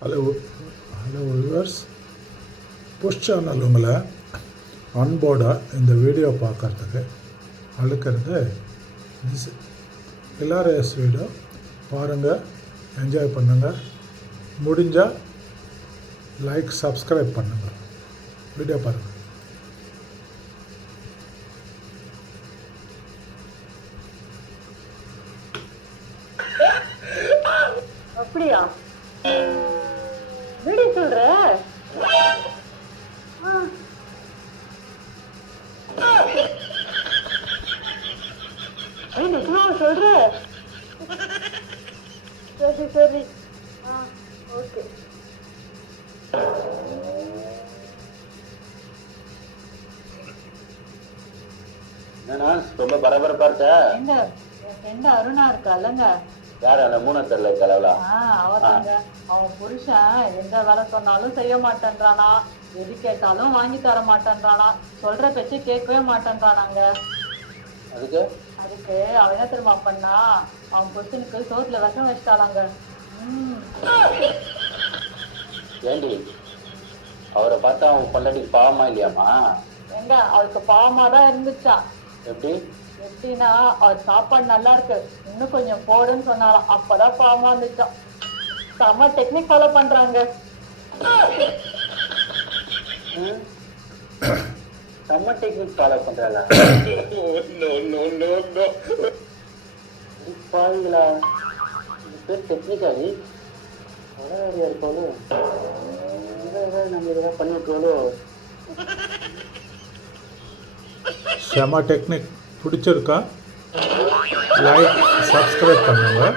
Hello hello viewers Push channel உங்களை அன்போடாக இந்த வீடியோ பார்க்குறதுக்கு அழுக்கிறது திஸ் ஹிலாரியஸ் வீடியோ பாருங்கள் என்ஜாய் பண்ணுங்கள் முடிஞ்சால் லைக் சப்ஸ்கிரைப் பண்ணுங்கள் வீடியோ பாருங்கள் அப்படியா? எப்படி சொல்ற? நிஜமாவா சொல்ற? சரி சரி. ஆ ஓகே. ரொம்ப பரபரப்பா இருக்க? என் ஃப்ரெண்ட் அருணா இருக்கால்லங்க யார் அந்த மூணு தெரியல கிளவலா ஆ அவதாங்க. அவன் புருஷன் எந்த வேலை சொன்னாலும் செய்ய மாட்டேன்றானா? எது கேட்டாலும் வாங்கி தர மாட்டேன்றானா? சொல்ற பேச்சு கேட்கவே மாட்டேன்றானாங்க. அதுக்கு? அதுக்கு அவன் என்ன தெரியுமா பண்ணா? அவன் புருஷனுக்கு சோத்துல விஷம் வச்சிட்டாளாங்க. ஏண்டி? அவரை பார்த்தா அவன் பொண்டாட்டிக்கு பாவமா இல்லையாமா எங்க அவளுக்கு பாவமா தான் இருந்துச்சா? எப்படி? எப்படின்னா அவர் சாப்பாடு நல்லா இருக்கு. இன்னும் கொஞ்சம் போடுன்னு சொன்னாலாம் அப்பதான் பாவமா இருந்துச்சாம் செம்ம டெக்னிக் ஃபாலோ பண்றாங்க. ம்? செம்ம டெக்னிக் ஃபாலோ பண்றாளா பாருங்களா. இது பேர் டெக்னிக்காடி வளவாடியா இருப்பாளோ நம்ம இதெல்லாம் பண்ணி விட்டுருவாளோ செம டெக்னிக் பிடிச்சிருக்கா லைக் சப்ஸ்கிரைப் பண்ணுங்கள்